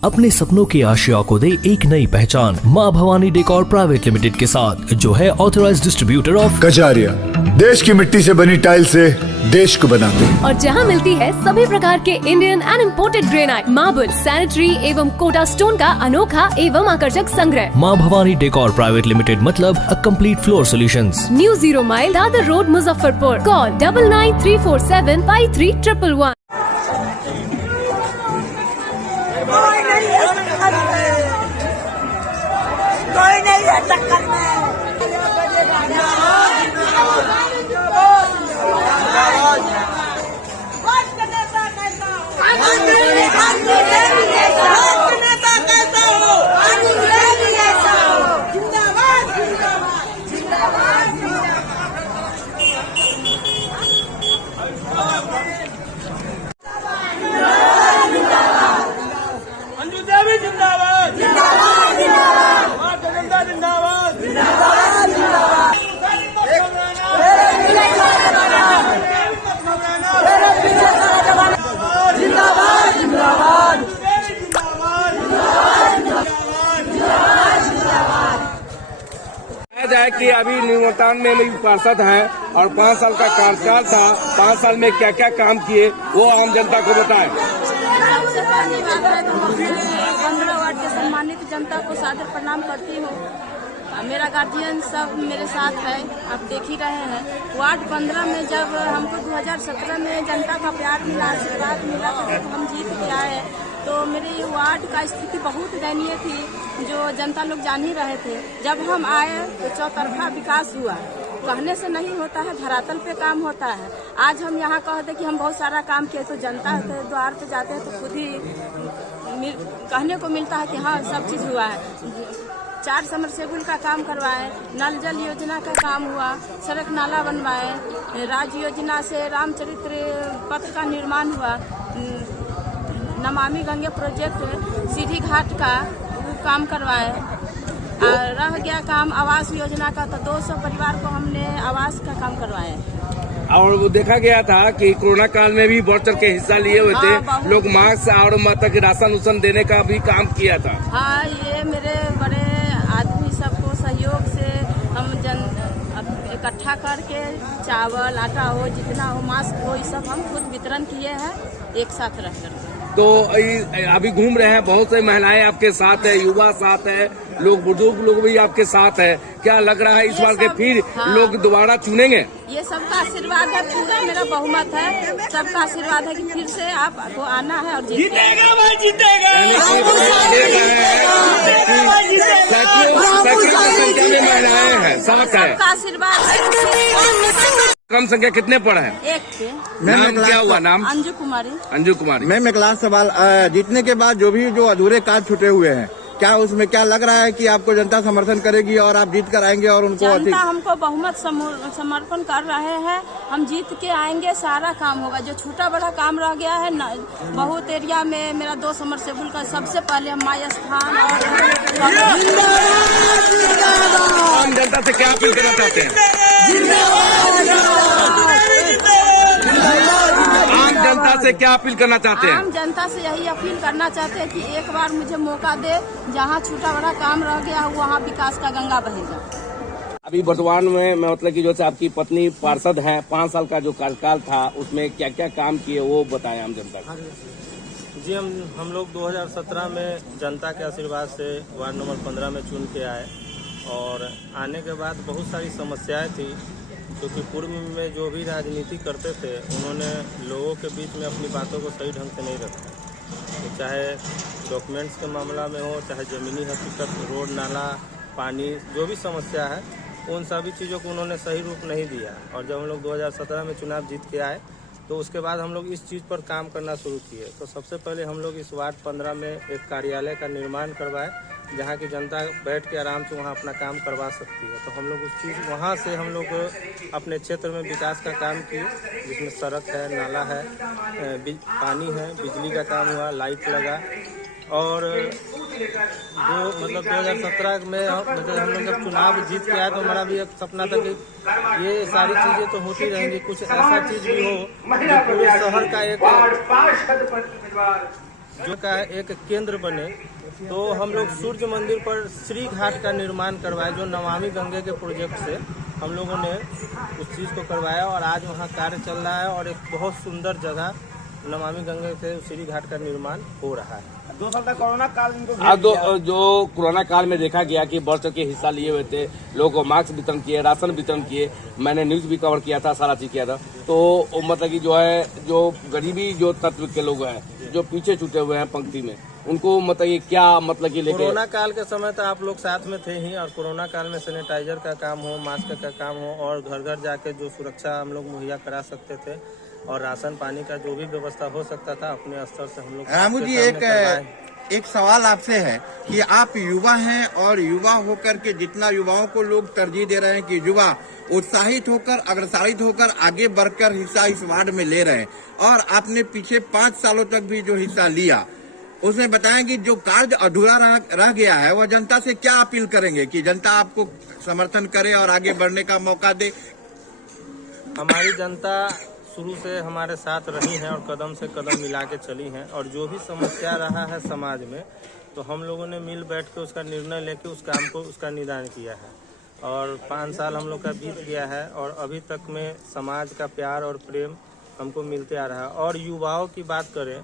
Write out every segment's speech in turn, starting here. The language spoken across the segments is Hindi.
अपने सपनों की आशिया को दे एक नई पहचान माँ भवानी डेकोर प्राइवेट लिमिटेड के साथ, जो है ऑथराइज्ड डिस्ट्रीब्यूटर ऑफ कजारिया। देश की मिट्टी से बनी टाइल से देश को बनाते हैं। और जहाँ मिलती है सभी प्रकार के Indian and imported granite, marble, sanitary एवं कोटा स्टोन का अनोखा एवं आकर्षक संग्रह। माँ भवानी डेकोर प्राइवेट लिमिटेड मतलब a complete floor solutions. New 0 mile Dadar road, Muzaffarpur. Call 9934753111। कोई नहीं है टक्कर में। अंजू देवी जिंदाबाद, जिंदाबाद, जिंदाबाद, भारतीय जनता जिंदाबाद, जिंदाबाद, जिंदाबाद, जाए कि अभी निवर्तमान में मेरी पार्षद हैं और 5 साल का कार्यकाल था। 5 साल में क्या क्या काम किए वो आम जनता को बताएं। सबसे पहली बात है तो 15 वार्ड के सम्मानित जनता को सादर प्रणाम करती हूँ। मेरा गार्जियन सब मेरे साथ है, आप देख ही रहे हैं। वार्ड 15 में जब हमको 2017 में जनता का प्यार मिला, आशीर्वाद मिला, तो जब हम जीत के आए तो मेरे वार्ड का स्थिति बहुत दयनीय थी, जो जनता लोग जान ही रहे थे। जब हम आए तो चौतरफा विकास हुआ। कहने से नहीं होता है, धरातल पे काम होता है। आज हम यहाँ कहते कि हम बहुत सारा काम किए तो जनता के द्वार पे जाते हैं तो खुद ही कहने को मिलता है कि हाँ सब चीज़ हुआ है। 4 समरसेबुल का काम करवाए, नल जल योजना का काम हुआ, सड़क नाला बनवाए, राज्य योजना से रामचरित्र पथ का निर्माण हुआ, नमामि गंगे प्रोजेक्ट सीढ़ी घाट का वो काम करवाए। रह गया काम आवास योजना का, तो 200 परिवार को हमने आवास का काम करवाया। और वो देखा गया था कि कोरोना काल में भी बढ़ चढ़ के हिस्सा लिए हुए थे लोग, मास्क और तक राशन उसन देने का भी काम किया था। हाँ, ये मेरे बड़े आदमी सबको सहयोग से हम इकट्ठा करके चावल आटा हो, जितना हो, मास्क हो, ये सब हम खुद वितरण किए हैं एक साथ रहकर। तो अभी घूम रहे हैं, बहुत सारी महिलाएं आपके साथ है, युवा साथ है, लोग बुजुर्ग लोग भी आपके साथ है। क्या लग रहा है इस बार के फिर लोग दोबारा चुनेंगे? ये सबका आशीर्वाद है, पूरा मेरा बहुमत है, सबका आशीर्वाद है कि फिर से आपको आना है और जीतेगा भाई, जीतेगा। संख्या में महिलाएं हैं, सबका आशीर्वाद है। कम संख्या कितने पर है? 1 पे। नाम क्या हुआ? नाम अंजू कुमारी। अंजू कुमारी। मैं क्लास सवाल जीतने के बाद जो अधूरे कार्य छूटे हुए हैं, क्या उसमें क्या लग रहा है कि आपको जनता समर्थन करेगी और आप जीत कर आएंगे और उनको जनता हमको बहुमत समर्पण कर रहे हैं। हम जीत के आएंगे, सारा काम होगा। जो छोटा बड़ा काम रह गया है बहुत एरिया में, मेरा 2 समरसेबुल का सबसे पहले हम माई स्थान और आम जनता से क्या अपील करना चाहते हैं? आम जनता से क्या अपील करना चाहते हैं? आम जनता से यही अपील करना चाहते हैं कि एक बार मुझे मौका दे, जहाँ छोटा बड़ा काम रह गया है वहाँ विकास का गंगा बहेगा। अभी वर्तमान में मतलब कि जो से आपकी पत्नी पार्षद हैं, 5 साल का जो कार्यकाल था उसमें क्या क्या काम किए वो बताएं आम जनता को। जी, हम लोग 2017 में जनता के आशीर्वाद से वार्ड नंबर 15 में चुन के आए और आने के बाद बहुत सारी समस्याएं थी, क्योंकि पूर्व में जो भी राजनीति करते थे उन्होंने लोगों के बीच में अपनी बातों को सही ढंग से नहीं रखा। तो चाहे डॉक्यूमेंट्स के मामला में हो, चाहे ज़मीनी हकीकत, रोड नाला, पानी, जो भी समस्या है उन सभी चीज़ों को उन्होंने सही रूप नहीं दिया। और जब हम लोग 2017 में चुनाव जीत के आए तो उसके बाद हम लोग इस चीज़ पर काम करना शुरू किए। तो सबसे पहले हम लोग इस वार्ड 15 में एक कार्यालय का निर्माण करवाए, जहाँ की जनता बैठ के आराम से वहाँ अपना काम करवा सकती है। तो हम लोग उस चीज़ वहाँ से हम लोग अपने क्षेत्र में विकास का काम किए, जिसमें सड़क है, नाला है, पानी है, बिजली का काम हुआ, लाइट लगा। और 2017 में हम लोग जब चुनाव जीत के आए तो हमारा भी एक सपना था कि ये सारी चीज़ें तो होती रहेंगी, कुछ ऐसा चीज़ भी हो जो पूरे शहर का एक जो का एक केंद्र बने, तो हम लोग सूर्य मंदिर पर श्री घाट का निर्माण करवाए, जो नमामि गंगे के प्रोजेक्ट से हम लोगों ने उस चीज़ को करवाया और आज वहाँ कार्य चल रहा है और एक बहुत सुंदर जगह नमामि गंगे से श्री घाट का निर्माण हो रहा है। 2 साल तक कोरोना काल जो कोरोना काल में देखा गया कि बढ़ चढ़ के हिस्सा लिए हुए थे, लोगों को मास्क वितरण किए, राशन वितरण किए, मैंने न्यूज भी कवर किया था, सारा चीज किया था। तो मतलब कि जो है जो गरीबी जो तत्व के लोग हैं, जो पीछे छूटे हुए हैं पंक्ति में, उनको मतलब ये क्या मतलब कि लेके कोरोना काल के समय तो आप लोग साथ में थे ही, और कोरोना काल में सैनिटाइजर का काम हो, मास्क का काम हो, और घर घर जाके जो सुरक्षा हम लोग मुहैया करा सकते थे और राशन पानी का जो भी व्यवस्था हो सकता था अपने स्तर से हम लोग। रामू जी, एक सवाल आपसे है कि आप युवा हैं और युवा होकर के जितना युवाओं को लोग तरजीह दे रहे हैं कि युवा उत्साहित होकर अग्रसरित होकर आगे बढ़कर हिस्सा इस वार्ड में ले रहे हैं, और आपने पीछे 5 सालों तक भी जो हिस्सा लिया, उसमें बताएं कि जो कार्य अधूरा रह गया है वह जनता से क्या अपील करेंगे कि जनता आपको समर्थन करे और आगे बढ़ने का मौका दे? हमारी जनता शुरू से हमारे साथ रही है और कदम से कदम मिला के चली है, और जो भी समस्या रहा है समाज में, तो हम लोगों ने मिल बैठ के उसका निर्णय लेके उस काम को उसका निदान किया है। और 5 साल हम लोग का बीत गया है और अभी तक में समाज का प्यार और प्रेम हमको मिलते आ रहा है। और युवाओं की बात करें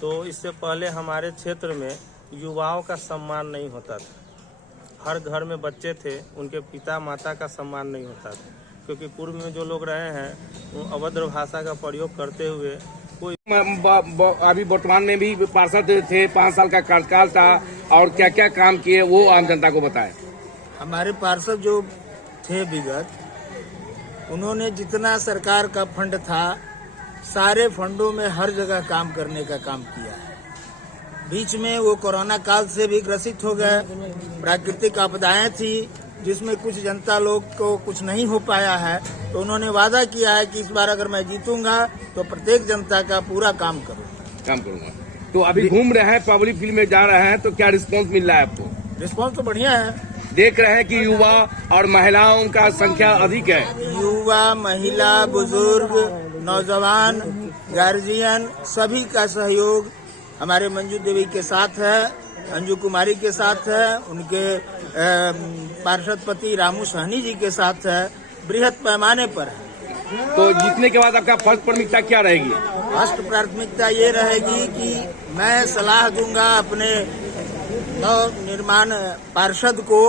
तो इससे पहले हमारे क्षेत्र में युवाओं का सम्मान नहीं होता था। हर घर में बच्चे थे, उनके पिता माता का सम्मान नहीं होता था, क्योंकि पूर्व में जो लोग रहे हैं वो अभद्र भाषा का प्रयोग करते हुए कोई। अभी वर्तमान में भी पार्षद थे, 5 साल का कार्यकाल था, और क्या क्या काम किए वो आम जनता को बताएं। हमारे पार्षद जो थे विगत, उन्होंने जितना सरकार का फंड था सारे फंडों में हर जगह काम करने का काम किया है। बीच में वो कोरोना काल से भी ग्रसित हो गए, प्राकृतिक आपदाएं थी जिसमें कुछ जनता लोग को कुछ नहीं हो पाया है, तो उन्होंने वादा किया है कि इस बार अगर मैं जीतूंगा तो प्रत्येक जनता का पूरा काम करूंगा। तो अभी घूम रहे हैं, पब्लिक फील्ड में जा रहे हैं, तो क्या रिस्पांस मिल रहा है आपको? रिस्पांस तो बढ़िया है। देख रहे हैं कि युवा और महिलाओं का संख्या अधिक है। युवा, महिला, बुजुर्ग, नौजवान, गार्जियन सभी का सहयोग हमारे मंजू देवी के साथ है, अंजू कुमारी के साथ है, उनके पार्षद पति रामू सहनी जी के साथ है, बृहद पैमाने पर है। तो जीतने के बाद आपका फर्स्ट प्राथमिकता क्या रहेगी? फर्स्ट प्राथमिकता ये रहेगी कि मैं सलाह दूंगा अपने नव निर्माण पार्षद को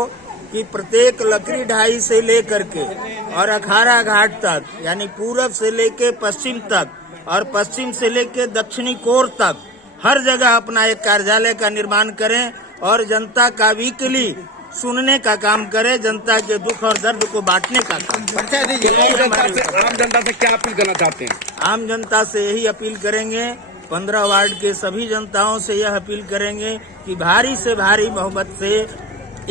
कि प्रत्येक लकड़ी ढाई से लेकर के और अखाड़ा घाट तक, यानी पूरब से लेके पश्चिम तक और पश्चिम से लेके दक्षिणी कोर तक हर जगह अपना एक कार्यालय का निर्माण करें और जनता का वीकली सुनने का काम करें, जनता के दुख और दर्द को बांटने का काम करें। आम जनता से क्या अपील करना चाहते हैं? आम जनता से यही अपील करेंगे, 15 वार्ड के सभी जनताओं से यह अपील करेंगे कि भारी से भारी बहुमत से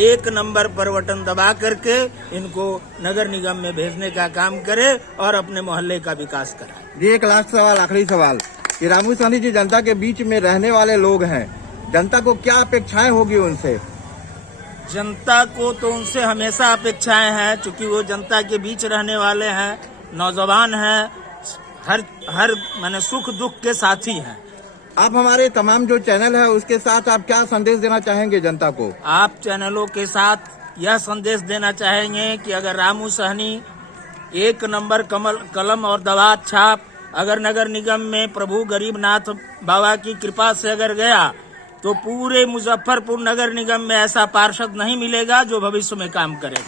1 नंबर पर बटन दबा करके इनको नगर निगम में भेजने का काम करे और अपने मोहल्ले का विकास कराए। जी, एक लास्ट सवाल, आखिरी सवाल कि रामू सहनी जी जनता के बीच में रहने वाले लोग हैं, जनता को क्या अपेक्षाएं होगी उनसे? जनता को तो उनसे हमेशा अपेक्षाएं हैं, क्योंकि वो जनता के बीच रहने वाले हैं, नौजवान हैं, हर माने सुख दुख के साथी हैं। आप हमारे तमाम जो चैनल है उसके साथ आप क्या संदेश देना चाहेंगे जनता को? आप चैनलों के साथ यह संदेश देना चाहेंगे कि अगर रामू सहनी 1 नंबर कलम और दवात छाप अगर नगर निगम में प्रभु गरीबनाथ बाबा की कृपा से अगर गया तो पूरे मुजफ्फरपुर नगर निगम में ऐसा पार्षद नहीं मिलेगा जो भविष्य में काम करेगा।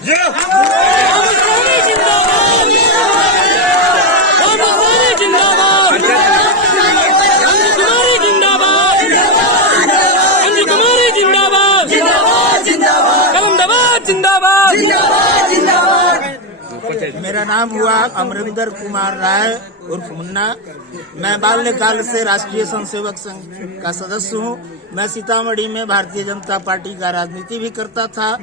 मेरा नाम हुआ अमरिंदर कुमार राय उर्फ मुन्ना। मैं बाल्यकाल से राष्ट्रीय स्वयंसेवक संघ का सदस्य हूँ। मैं सीतामढ़ी में भारतीय जनता पार्टी का राजनीति भी करता था।